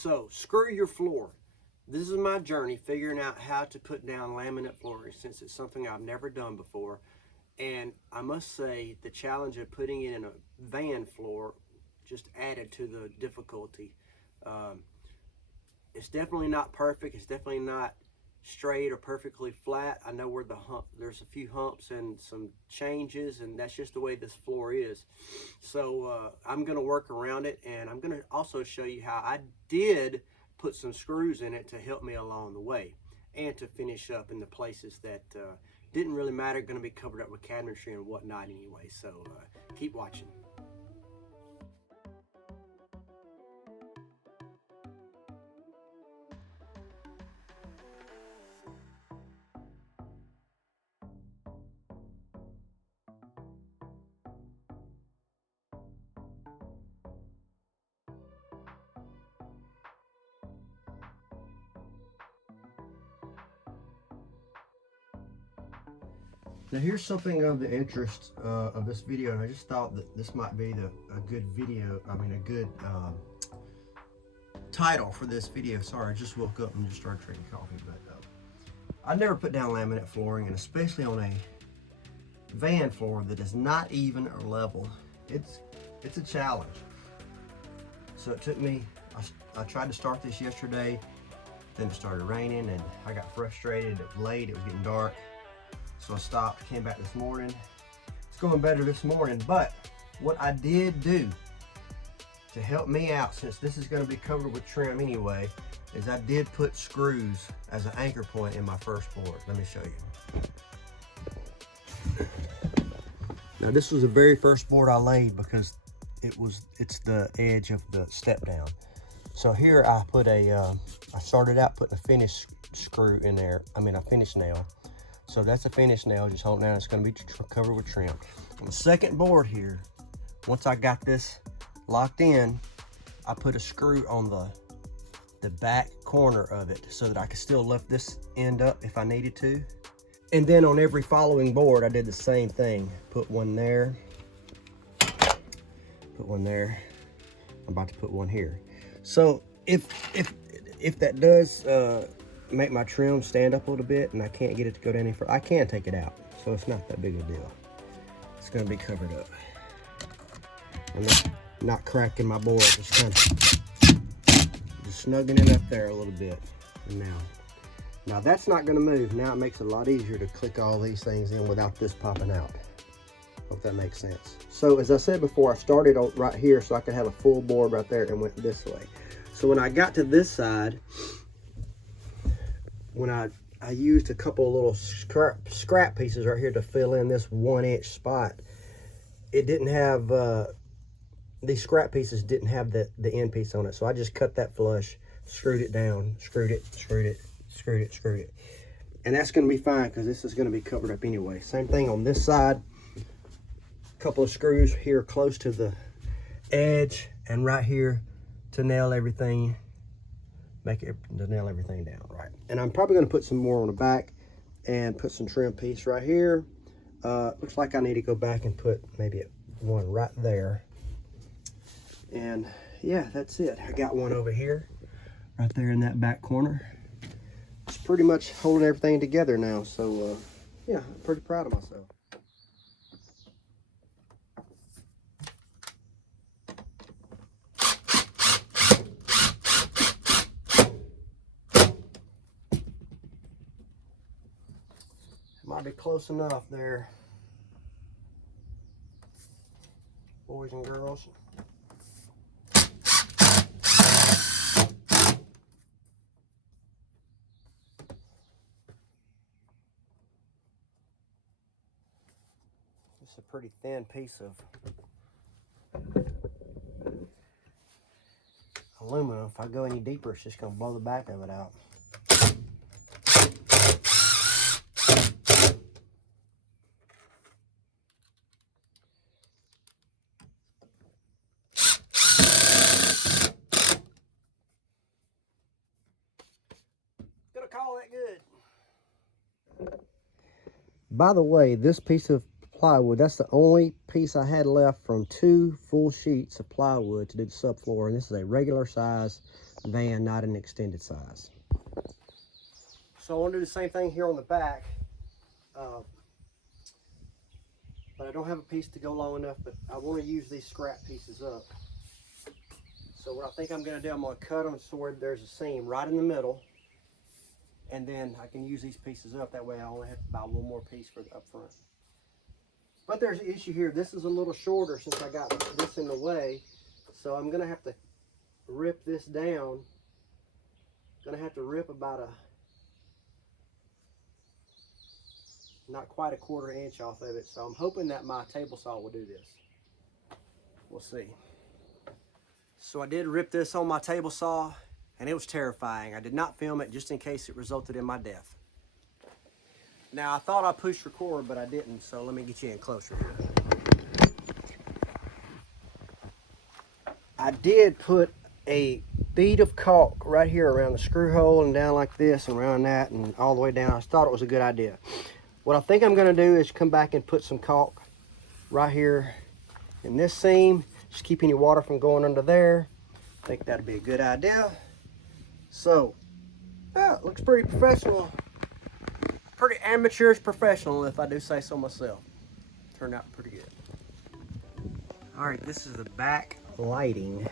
So screw your floor. This is my journey figuring out how to put down laminate flooring, since it's something I've never done before. And I must say the challenge of putting it in a van floor just added to the difficulty. It's definitely not perfect. It's definitely not straight or perfectly flat. I know where there's a few humps and some changes, and that's just the way this floor is. So I'm going to work around it, and I'm going to also show you how I did put some screws in it to help me along the way, and to finish up in the places that didn't really matter, going to be covered up with cabinetry and whatnot anyway. So keep watching. Now here's something of the interest of this video, and I just thought that this might be a good video, a good title for this video. Sorry, I just woke up and just started drinking coffee, but I never put down laminate flooring, and especially on a van floor that is not even or level. It's a challenge. So it took me, I tried to start this yesterday, then it started raining and I got frustrated. It was late, it was getting dark. So I stopped, came back this morning. It's going better this morning, but what I did do to help me out, since this is going to be covered with trim anyway, is I did put screws as an anchor point in my first board. Let me show you. Now this was the very first board I laid because it's the edge of the step down. So here I put I started out putting a finish screw in there, a finish nail. So that's a finish nail, just hold it down. It's going to be covered with trim. On the second board here, once I got this locked in, I put a screw on the back corner of it so that I could still lift this end up if I needed to. And then on every following board, I did the same thing. Put one there, put one there. I'm about to put one here. So if that does make my trim stand up a little bit and I can't get it to go down any further, I can take it out, so it's not that big a deal. It's going to be covered up. I'm not cracking my board, just kind of just snugging it up there a little bit. And now that's not going to move. Now it makes it a lot easier to click all these things in without this popping out. Hope that makes sense. So as I said before, I started right here so I could have a full board right there and went this way. So when I got to this side, when I used a couple of little scrap pieces right here to fill in this 1-inch spot, it didn't have, these scrap pieces didn't have the end piece on it. So I just cut that flush, screwed it down, screwed it. And that's going to be fine because this is going to be covered up anyway. Same thing on this side. A couple of screws here close to the edge and right here to nail everything. Nail everything down, right? And I'm probably going to put some more on the back and put some trim piece right here. Looks like I need to go back and put maybe one right there. And yeah, that's it. I got one over here, right there in that back corner. It's pretty much holding everything together now. So yeah, I'm pretty proud of myself. Might be close enough there, boys and girls. It's a pretty thin piece of aluminum. If I go any deeper, it's just going to blow the back of it out. Call it good. By the way, this piece of plywood, that's the only piece I had left from 2 full sheets of plywood to do the subfloor, and this is a regular size van, not an extended size. So I want to do the same thing here on the back. But I don't have a piece to go long enough, but I want to use these scrap pieces up. So what I think I'm going to do, I'm going to cut them so where there's a seam right in the middle, and then I can use these pieces up. That way I only have to buy one more piece for the up front. But there's an issue here. This is a little shorter since I got this in the way, so I'm going to have to rip this down. Going to have to rip about not quite a 1/4 inch off of it. So I'm hoping that my table saw will do this. We'll see. So I did rip this on my table saw, and it was terrifying. I did not film it just in case it resulted in my death. Now I thought I pushed record, but I didn't, so let me get you in closer here. I did put a bead of caulk right here around the screw hole and down like this and around that and all the way down. I thought it was a good idea. What I think I'm going to do is come back and put some caulk right here in this seam. Just keep any water from going under there. I think that'd be a good idea. So, yeah, it looks pretty professional. Pretty amateurish professional, if I do say so myself. Turned out pretty good. All right, this is the back lighting.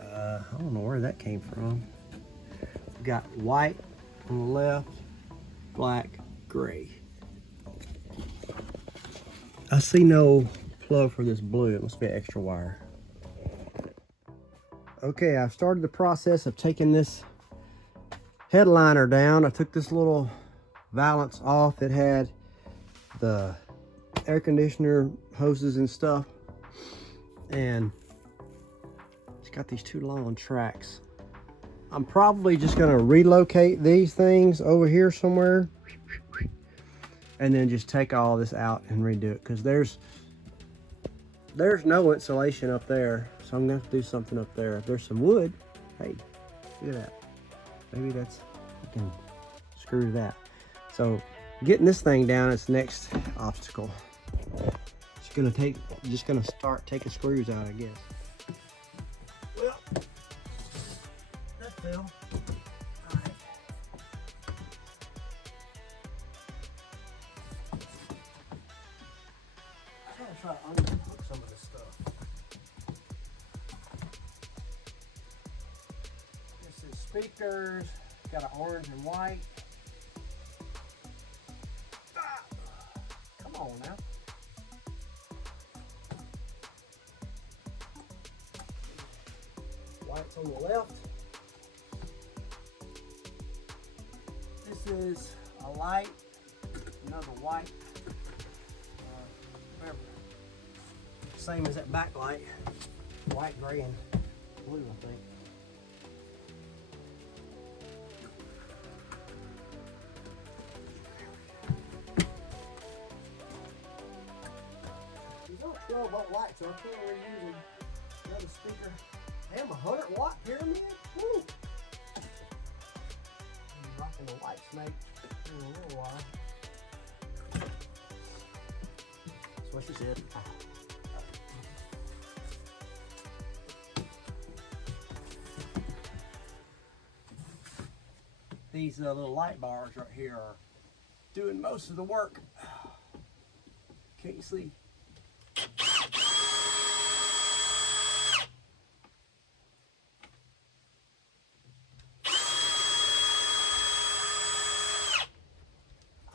I don't know where that came from. We've got white on the left, black, gray. I see no plug for this blue. It must be an extra wire. Okay, I've started the process of taking this headliner down. I took this little valance off. It had the air conditioner hoses and stuff, and it's got these 2 long tracks. I'm probably just going to relocate these things over here somewhere and then just take all this out and redo it, because there's no insulation up there, so I'm going to have to do something up there. If there's some wood, hey, look at that. Maybe that's, I can screw to that. So getting this thing down is the next obstacle. Just gonna start taking screws out, I guess. Well, that fell. All right. I'm gonna try to unhook some of this stuff. This is speakers. Got an orange and white. Come on now. White's on the left. This is a light, another white, whatever. Same as that backlight, white, gray, and blue, I think. These aren't 12-volt lights, so I can't really use another speaker. Damn, 100-watt pyramid? Woo! I'm rocking the white snake in a little while. That's what she said. These little light bars right here are doing most of the work. Can't you see?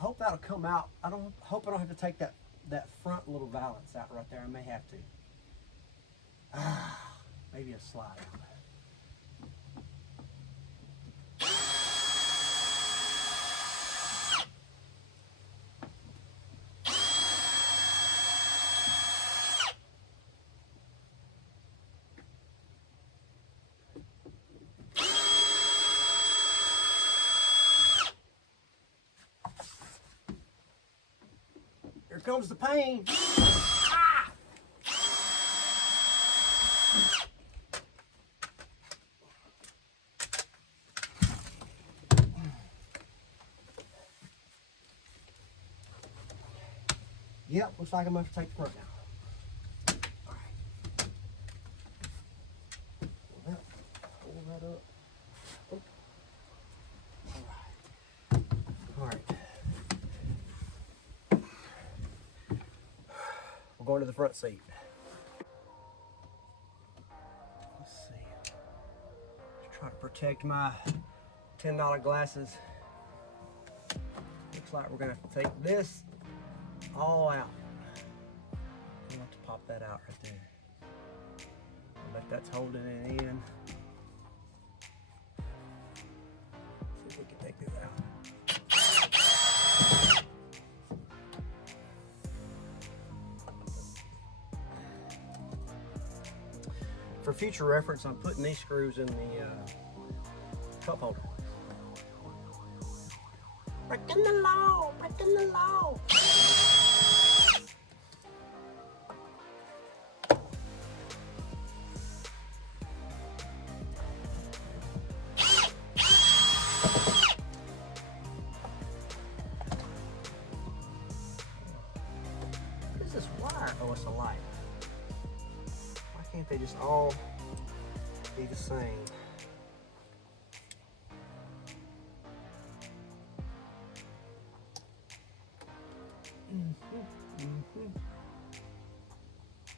I hope that'll come out. I hope I don't have to take that front little valance out right there. I may have to. Maybe a slide on that. Here comes the pain. Ah! Yep, looks like I'm going to have to take the front now. All right. Pull right up. Oh. All right. We're going to the front seat. Let's see. Just try to protect my $10 glasses. Looks like we're gonna have to take this all out. I'm going to pop that out right there. I bet that's holding it in. See if we can take this out. For future reference, I'm putting these screws in the cup holder. Breaking the law, breaking the law. What is this wire? Oh, it's a light. Why can't they just all be the same?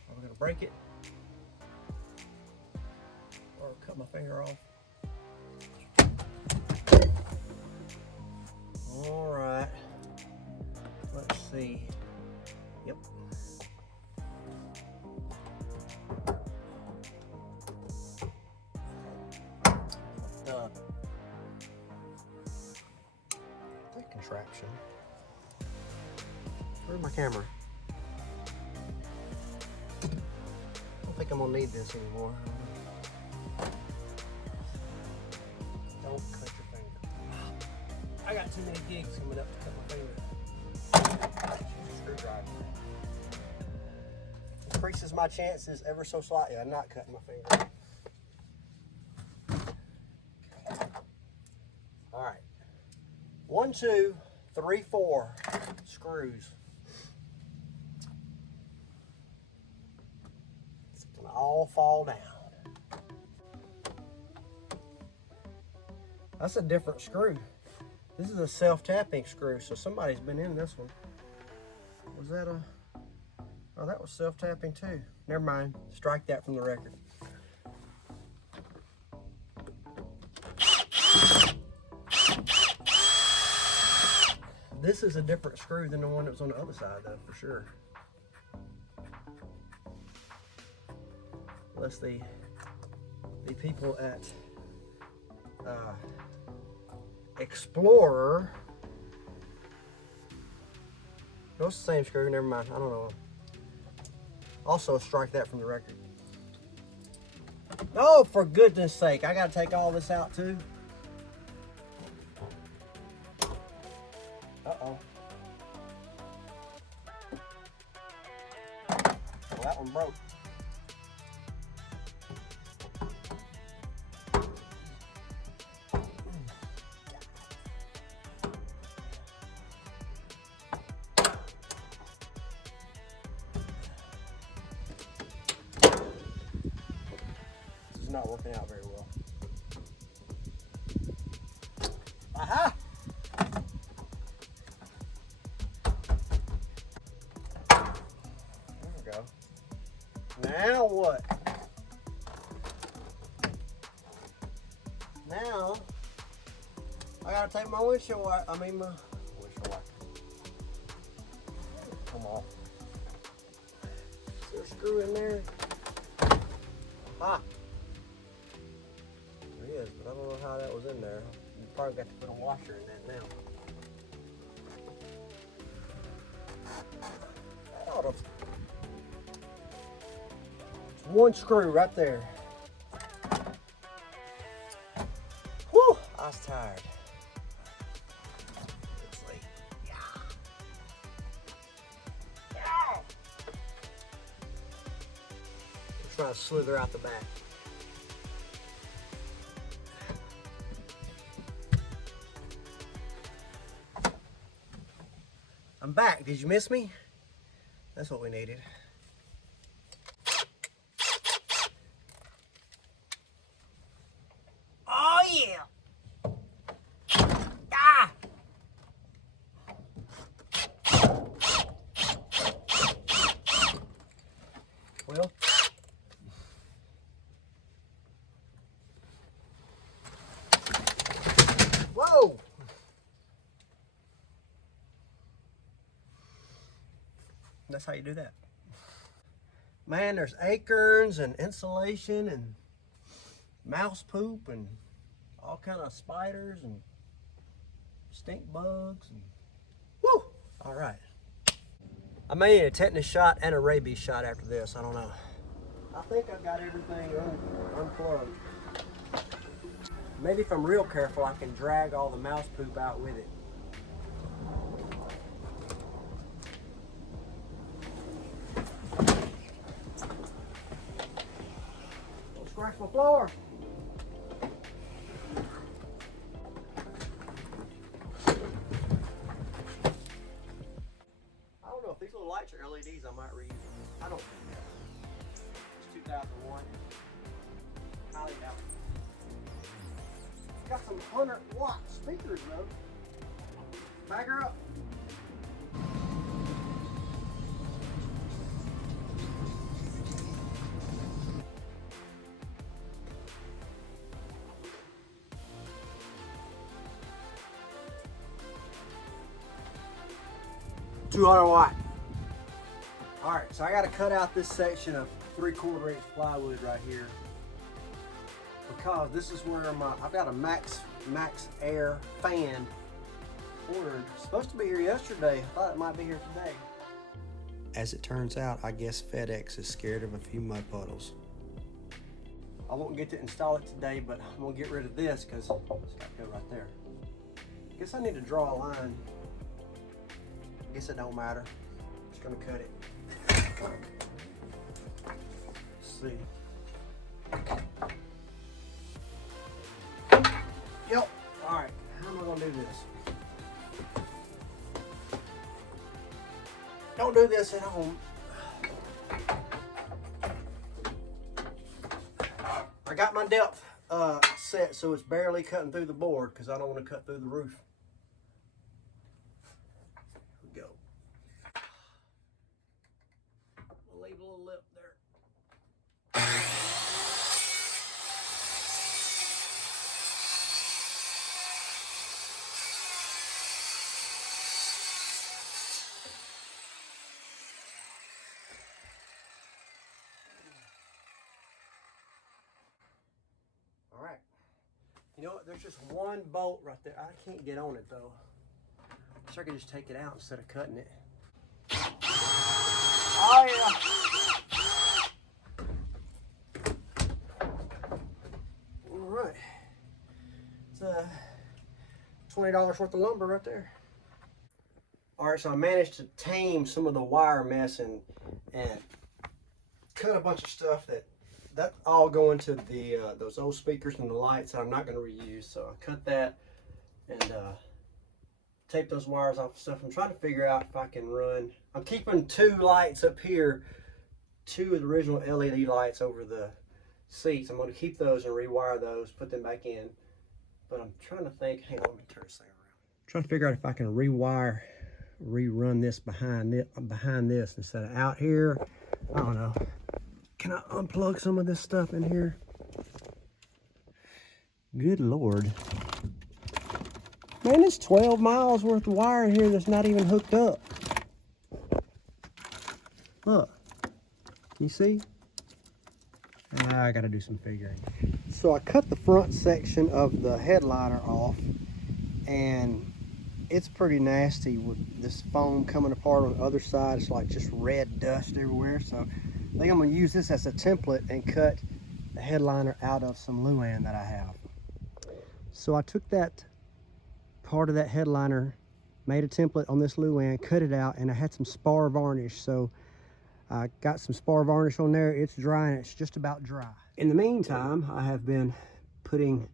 Are we gonna break it or cut my finger off? All right, let's see. Yep. That contraption. Where's my camera? I don't think I'm gonna need this anymore. Don't cut your finger. I got too many gigs coming up to cut my finger. Use a screwdriver. Increases my chances ever so slightly of not cutting my finger. All right. 1, 2, 3, 4 screws. It's gonna all fall down. That's a different screw. This is a self-tapping screw, so somebody's been in this one. Was that a... Oh, that was self-tapping too. Never mind. Strike that from the record. This is a different screw than the one that was on the other side, though, for sure. Unless the people at Explorer. No, it's the same screw. Never mind. I don't know. Also, strike that from the record. Oh, for goodness sake! I gotta take all this out too. Uh-oh. Well, that one broke. This is not working out very well. Aha! Now what? Now I gotta take my windshield wiper. I mean my windshield wiper. Come on. Is there a screw in there? Ah. There is, but I don't know how that was in there. You probably got to put a washer in that now. Out of one screw right there. Whew, I was tired. It's late. Yeah. Yeah. I'm trying to slither out the back. I'm back. Did you miss me? That's what we needed. yeah. Ah! Well, whoa! That's how you do that. Man, there's acorns and insulation and mouse poop and all kind of spiders and stink bugs and woo! All right. I may need a tetanus shot and a rabies shot after this. I don't know. I think I've got everything unplugged. Maybe if I'm real careful, I can drag all the mouse poop out with it. Don't scratch my floor. I don't know if these little lights are LEDs. I might reuse them. I don't think that. It's 2001. Highly doubt it. Got some 100-watt speakers though. Back her up. $200 All right, so I got to cut out this section of 3/4 inch plywood right here, because this is where I've got a max air fan ordered. It's supposed to be here yesterday. I thought it might be here today. As it turns out, I guess FedEx is scared of a few mud puddles. I won't get to install it today, but I'm gonna get rid of this because it's got to go right there. I guess I need to draw a line. I guess it don't matter. I'm just gonna cut it. Let's see. Yep. All right. How am I gonna do this? Don't do this at home. I got my depth set so it's barely cutting through the board because I don't want to cut through the roof. Here we go. We'll leave a little lip there. All right. You know what? There's just one bolt right there. I can't get on it though. So I can just take it out instead of cutting it. Oh yeah. All right. It's $20 worth of lumber right there. All right, so I managed to tame some of the wire mess and cut a bunch of stuff that all go into the those old speakers and the lights that I'm not going to reuse. So I cut that and tape those wires off and stuff. I'm trying to figure out if I can run. I'm keeping 2 lights up here, 2 of the original LED lights over the seats. I'm going to keep those and rewire those, put them back in. But I'm trying to think. Hang on, let me turn this thing around. I'm trying to figure out if I can rerun this behind this instead of out here. I don't know. Can I unplug some of this stuff in here? Good Lord. Man, it's 12 miles worth of wire in here that's not even hooked up. Look, you see? I gotta do some figuring. So I cut the front section of the headliner off, and it's pretty nasty with this foam coming apart on the other side. It's like just red dust everywhere. So I think I'm gonna use this as a template and cut the headliner out of some Luan that I have. So I took that part of that headliner, made a template on this Luan, cut it out, and I had some spar varnish. So I got some spar varnish on there. It's dry and it's just about dry. In the meantime, I have been putting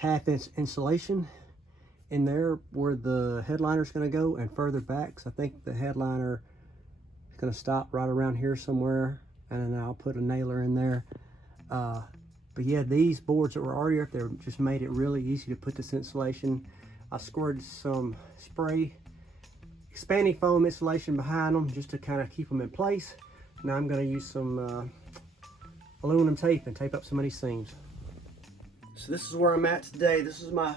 1/2 inch insulation in there where the headliner is going to go and further back. So I think the headliner is going to stop right around here somewhere, and then I'll put a nailer in there. But yeah, these boards that were already up there just made it really easy to put this insulation. I squirted some spray expanding foam insulation behind them just to kind of keep them in place. Now I'm going to use some aluminum tape and tape up some of these seams. So this is where I'm at today. This is my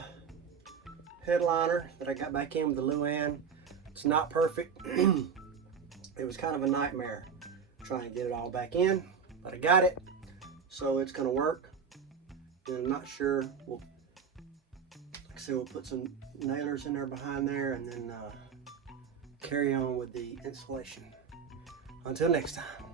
headliner that I got back in with the Luan. It's not perfect. It was kind of a nightmare trying to get it all back in, but I got it, so it's going to work. And I'm not sure. Like I said, we'll put some nailers in there behind there, and then carry on with the installation. Until next time.